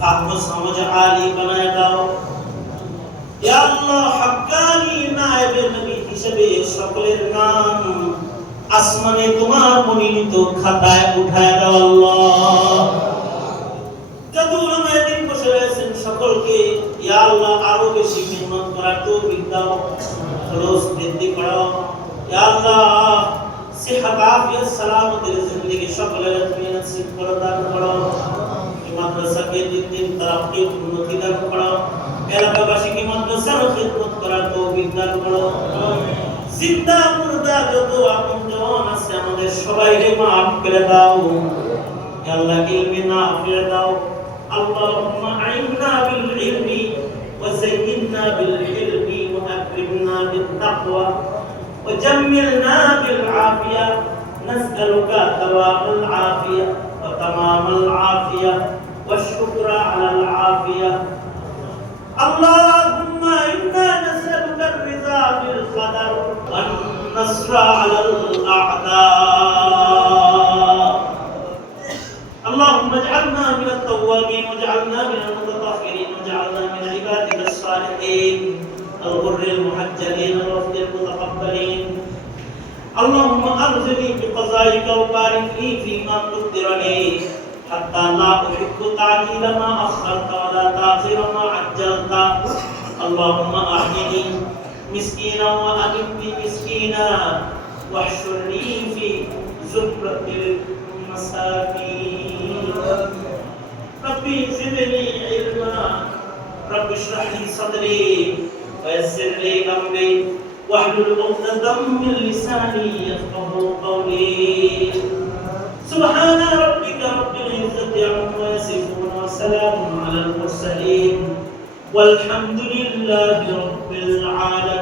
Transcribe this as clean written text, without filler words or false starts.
ফাহম সমঝ আলী বানায় দাও ইয়া আল্লাহ। হাক্কানি নায়েবে নবী হিসেবে সকলের নাম আসমানে তোমার মনোনীত খাতায় উঠায় দাও আল্লাহ। যত উলামায়ে দ্বীন বসে রয়েছেন সকলকে ইয়া আল্লাহ আরো বেশি মেহনত করার তৌফিক দাও, খরচ বৃদ্ধি করো ইয়া আল্লাহ। সেহাত আফিয়াত সালামতের জিন্দেগি সকলের তুমি নসিব করো, দান করো। এই মাদ্রাসাকে দিন দিন তারাক্কি উন্নতি দান করো। এলাকাবাসীকে মাদ্রাসার খিদমত করার তৌফিক দান করো। জিন্দা মুর্দা যত আপনজন আছে আমাদের সবাইকে মাফ করে দাও ইয়া আল্লাহ। ইলমে নাফি দাও। আল্লাহুম্মা আইন্না বিল ইলমি ওয়া যায়্যিননা বিল হিলমি ওয়া আকরিমনা বিত তাকওয়া ওয়া জাম্মিলনা বিল আফিয়া। নাসআলুকা দাওয়ামাল আফিয়া ওয়া তামামাল আফিয়া ওয়া শুকরা আলাল আফিয়া। আল্লাহুম্মা ইন্না নাসআলুকা আর-রিযা বিল কদর ওয়ান নাসরা আলাল আ'দা। اللهم اجعلنا من التوابين واجعلنا من المتطهرين واجعلنا من عبادك الصالحين الغر المحجلين الوفد المتقبلين. اللهم ارزقني بقضائك وبارك لي فيما قدر لي حتى لا احب تعجيل ما اخرت ولا تاخير ما عجلت. اللهم احيني مسكينا وامتني مسكينا واحشرني في زمرة المساكين. ربي زدني علما رب اشرح لي صدري ويسر لي امري واحلل عقدة من لساني يفقهوا قولي. سبحان ربك رب العزة عما يصفون وسلام على المرسلين والحمد لله رب العالمين.